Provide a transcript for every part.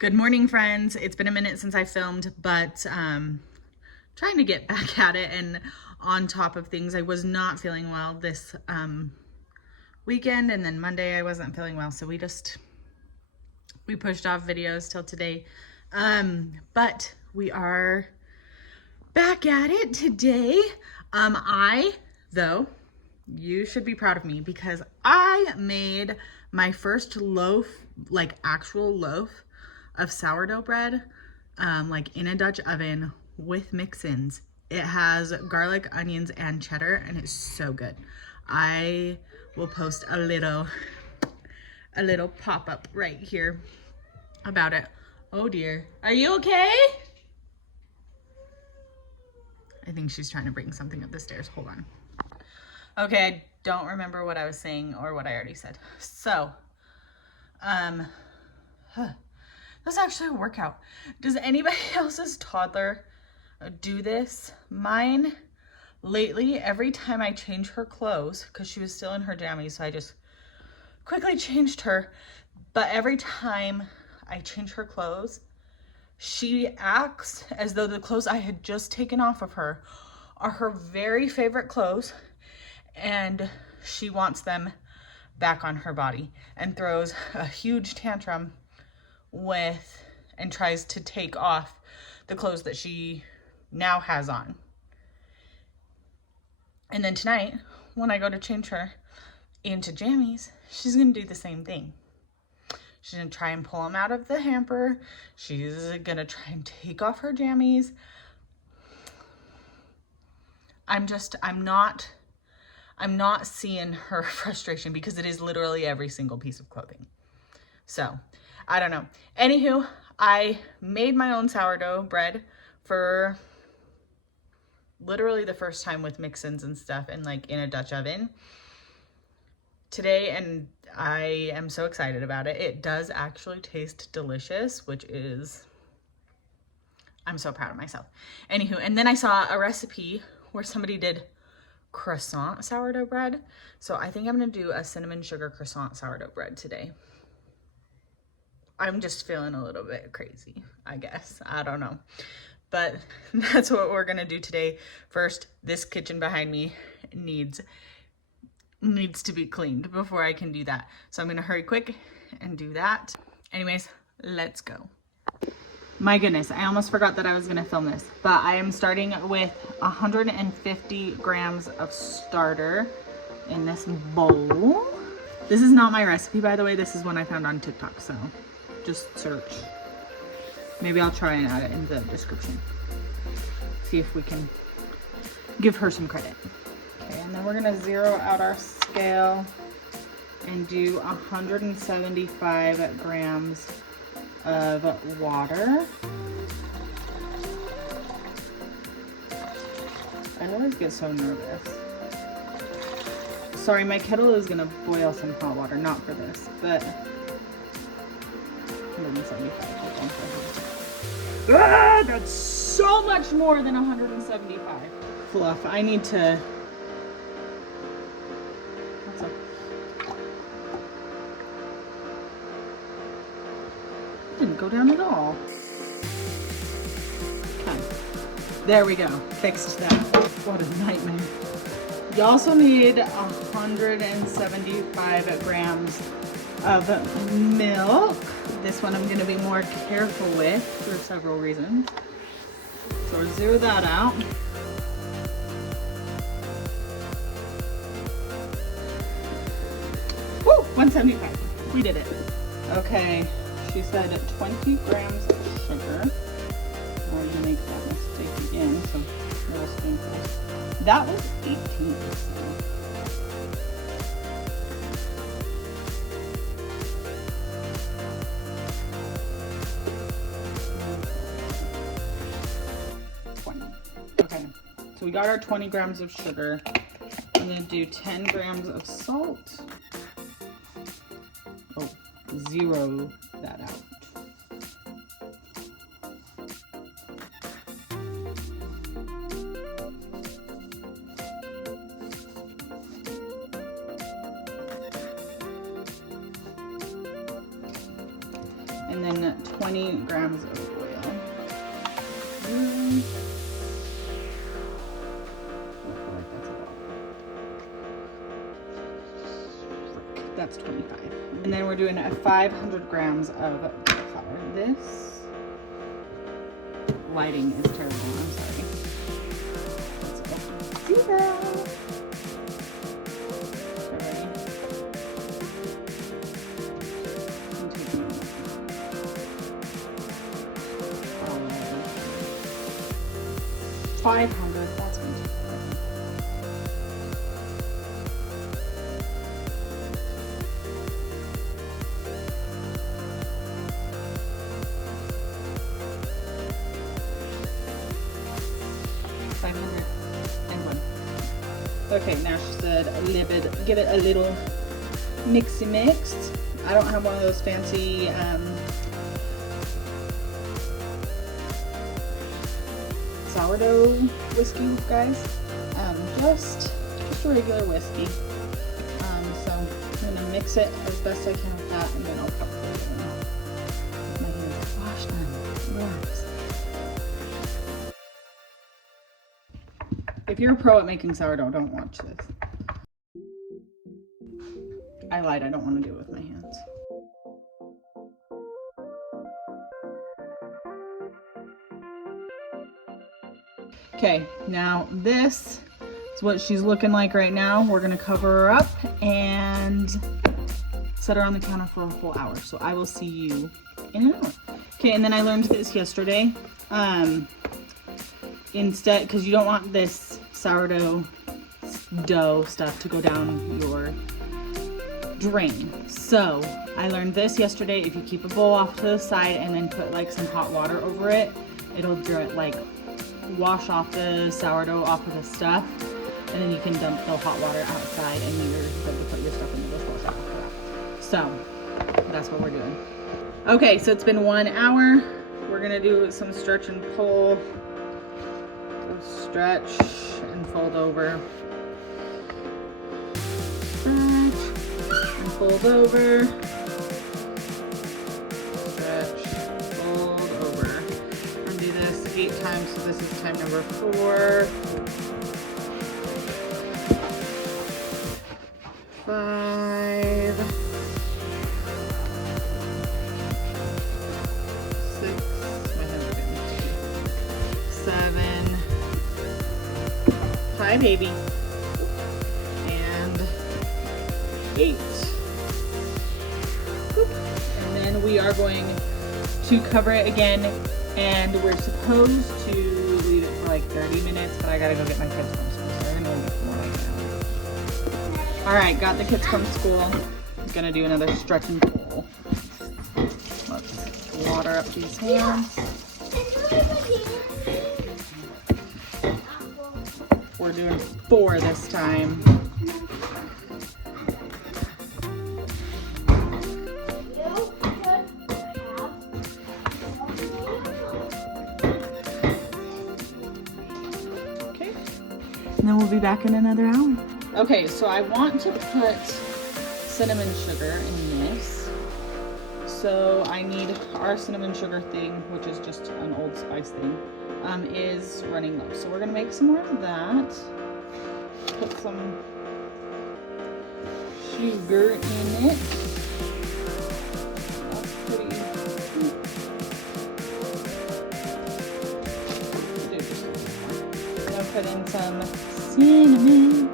Good morning, friends. It's been a minute since I filmed, but trying to get back at it and on top of things. I was not feeling well this weekend, and then Monday I wasn't feeling well, so we pushed off videos till today. But we are back at it today. You should be proud of me because I made my first loaf, like actual loaf of sourdough bread, like in a Dutch oven with mix-ins. It has garlic, onions, and cheddar, and it's so good. I will post a little pop-up right here about it. Oh dear. Are you okay? I think she's trying to bring something up the stairs. Hold on. Okay, I don't remember what I was saying or what I already said. So, that's actually a workout. Does anybody else's toddler do this? Mine, lately, every time I change her clothes, because she was still in her jammies, so I just quickly changed her. But every time I change her clothes, she acts as though the clothes I had just taken off of her are her very favorite clothes, and she wants them back on her body and throws a huge tantrum and tries to take off the clothes that she now has on. And then tonight, when I go to change her into jammies, she's gonna do the same thing. She's gonna try and pull them out of the hamper. She's gonna try and take off her jammies. I'm not seeing her frustration because it is literally every single piece of clothing. So, I don't know. Anywho, I made my own sourdough bread for literally the first time with mix-ins and stuff, and like in a Dutch oven today, and I am so excited about it. It does actually taste delicious, which is, I'm so proud of myself. Anywho, and then I saw a recipe where somebody did croissant sourdough bread. So I think I'm gonna do a cinnamon sugar croissant sourdough bread today. I'm just feeling a little bit crazy, I guess. I don't know. But that's what we're gonna do today. First, this kitchen behind me needs to be cleaned before I can do that. So I'm gonna hurry quick and do that. Anyways, let's go. My goodness, I almost forgot that I was gonna film this, but I am starting with 150 grams of starter in this bowl. This is not my recipe, by the way. This is one I found on TikTok, so just search. Maybe I'll try and add it in the description. See if we can give her some credit. Okay, and then we're gonna zero out our scale and do 175 grams of water. I always get so nervous. Sorry, my kettle is gonna boil some hot water, not for this, but 175. Ah, that's so much more than 175. Fluff, I need to. What's up? Didn't go down at all. Okay. There we go. Fixed that. What a nightmare. You also need 175 grams of milk. This one I'm going to be more careful with for several reasons. So we'll zero that out. Woo! 175. We did it. Okay. She said 20 grams of sugar. I'm already gonna make that mistake again, so no spoonfuls. That was 18. Okay, so we got our 20 grams of sugar. I'm gonna do 10 grams of salt. Oh, zero that out. And and then 20 grams of oil. That's 25. And then we're doing 500 grams of flour. This lighting is terrible. I'm sorry. Let's go. 500. That's going to take forever. Okay, now she said give it a little mixy mix. I don't have one of those fancy sourdough whiskey, guys. Just a regular whiskey. So I'm gonna mix it as best I can with that, and then I'll pop it in. My hands, wash them, relax. If you're a pro at making sourdough, don't watch this. I lied, I don't want to do it with my hands. Okay, now this is what she's looking like right now. We're gonna cover her up and set her on the counter for a whole hour. So I will see you in an hour. Okay, and then I learned this yesterday. Instead, because you don't want this sourdough dough stuff to go down your drain. So I learned this yesterday. If you keep a bowl off to the side and then put like some hot water over it, it'll like wash off the sourdough off of the stuff, and then you can dump the hot water outside and you're good to put your stuff in the dishwasher after that. So that's what we're doing. Okay, so it's been 1 hour. We're gonna do some stretch and pull. Stretch and fold over. Stretch and fold over. Stretch, fold over. I'm gonna do this 8 times, so this is time number 4. 5. 6. My hands are getting sticky. 7. Hi, baby. And 8. Boop. And then we are going to cover it again, and we're supposed to leave it for like 30 minutes, but I gotta go get my kids from school, so we're gonna leave it for more like an hour. All right, got the kids from school. I'm gonna do another stretch and pull. Let's water up these hands. We're doing 4 this time. Okay. And then we'll be back in another hour. Okay, so I want to put cinnamon sugar in this. So I need our cinnamon sugar thing, which is just an Old Spice thing, is running low. So we're gonna make some more of that. Put some sugar in it. That's pretty. I'll put in some cinnamon.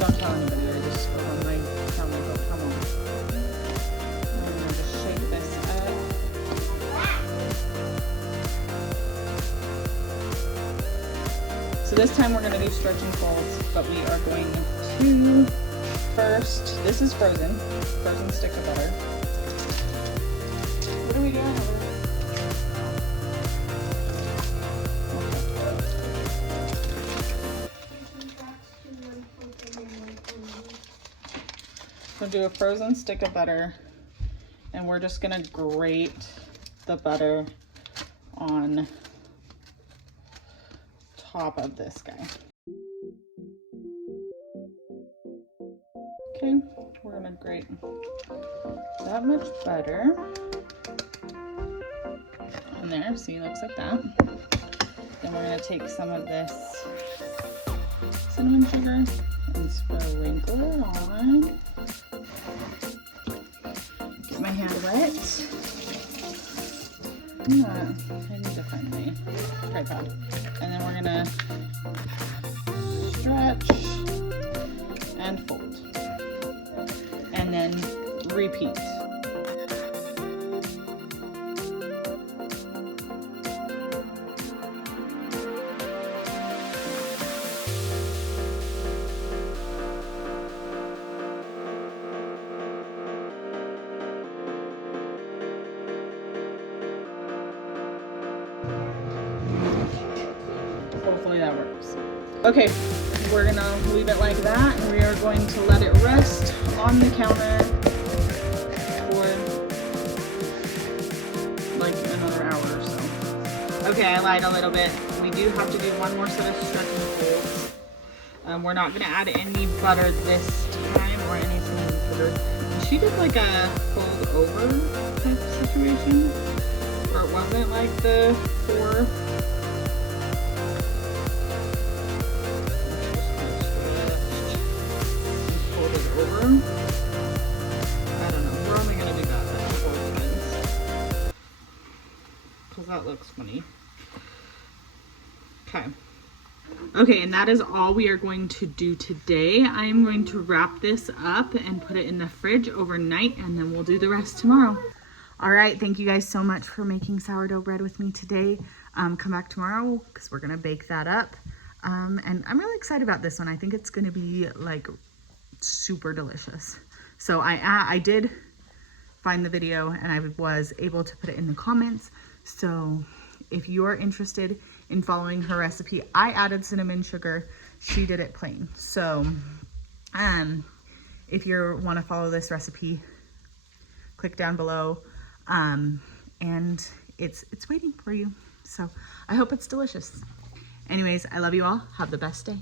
Don't tell anybody, I just spoke on my camera, but come on. I'm gonna just shake this up. So this time we're gonna do stretch and folds, but we are going to first, this is frozen stick of butter. What are we doing over there? We'll do a frozen stick of butter, and we're just gonna grate the butter on top of this guy. Okay, we're gonna grate that much butter on there. See, it looks like that. Then we're gonna take some of this cinnamon sugar and sprinkle it on. Get my hand wet. Yeah, I need to find my tripod. And then we're gonna stretch and fold. And then repeat. Hopefully that works. Okay, we're gonna leave it like that, and we are going to let it rest on the counter for like another hour or so. Okay, I lied a little bit. We do have to do one more set of stretch and folds. We're not gonna add any butter this time or any cinnamon sugar. She did like a fold over type situation, where it wasn't like the 4. Over. I don't know. We're only gonna do that 4 times because that looks funny. Okay. Okay, and that is all we are going to do today. I am going to wrap this up and put it in the fridge overnight, and then we'll do the rest tomorrow. All right, thank you guys so much for making sourdough bread with me today. Come back tomorrow because we're gonna bake that up. And I'm really excited about this one. I think it's gonna be like super delicious. So I did find the video, and I was able to put it in the comments. So if you're interested in following her recipe, I added cinnamon sugar. She did it plain. So if you want to follow this recipe, click down below, and it's waiting for you. So I hope it's delicious. Anyways, I love you all. Have the best day.